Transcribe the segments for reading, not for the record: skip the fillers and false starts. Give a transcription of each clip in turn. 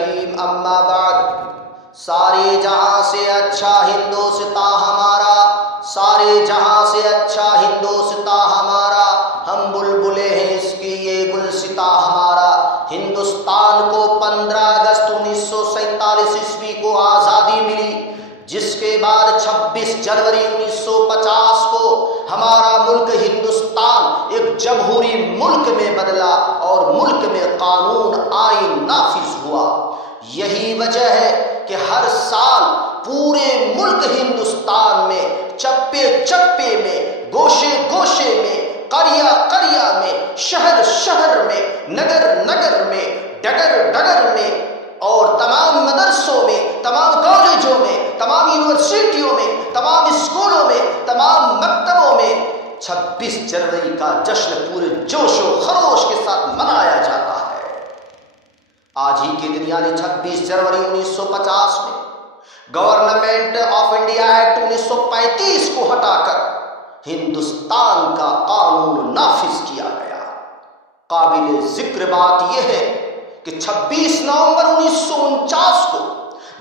الکریم، اما بعد، سارے جہاں سے اچھا ہندوستان ہمارا، سارے جہاں سے اچھا ہندوستان ہمارا، ہم بلبلے ہیں اس کی یہ گلستاں ہمارا۔ ہندوستان کو 15 اگست 1947 عیسوی کو آزادی ملی، جس کے بعد 26 جنوری 1950 کو ہمارا ملک ہندوستان ایک جمہوری ملک میں بدلا اور ملک میں قانون آئین نافذ ہوا۔ یہی وجہ ہے کہ ہر سال پورے ملک ہندوستان میں چپے چپے میں، گوشے گوشے میں، قریہ قریہ میں، شہر شہر میں، نگر نگر میں، ڈگر ڈگر میں اور تمام مدرسوں میں، تمام کالجوں میں، تمام یونیورسٹیوں میں، تمام اسکولوں میں، تمام مکتبوں میں 26 جنوری کا جشن پورے جوش و خروش کے ساتھ منایا جاتا ہے۔ آج ہی کے دن یعنی 26 جنوری 1950 میں گورنمنٹ آف انڈیا ایکٹ 1935 کو ہٹا کر ہندوستان کا قانون نافذ کیا گیا۔ قابل ذکر بات یہ ہے کہ 26 نومبر 1949 کو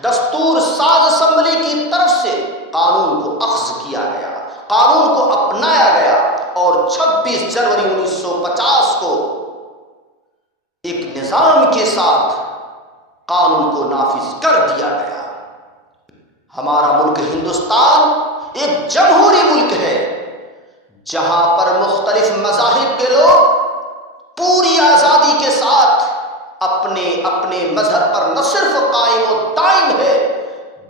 دستور ساز اسمبلی کی طرف سے قانون کو اخذ کیا گیا، قانون کو اپنایا گیا اور 26 جنوری 1950 کو ایک نظام کے ساتھ قانون کو نافذ کر دیا گیا۔ ہمارا ملک ہندوستان ایک جمہوری ملک ہے جہاں پر مختلف مذاہب کے لوگ پوری آزادی کے ساتھ اپنے اپنے مذہب پر نہ صرف قائم و دائم ہے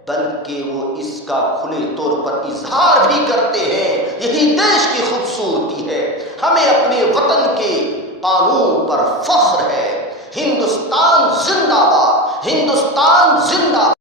بلکہ وہ اس کا کھلے طور پر اظہار بھی کرتے ہیں۔ یہی دیش کی خوبصورتی ہے، ہمیں اپنے وطن کے قانون پر فخر ہے۔ ہندوستان زندہ باد، ہندوستان زندہ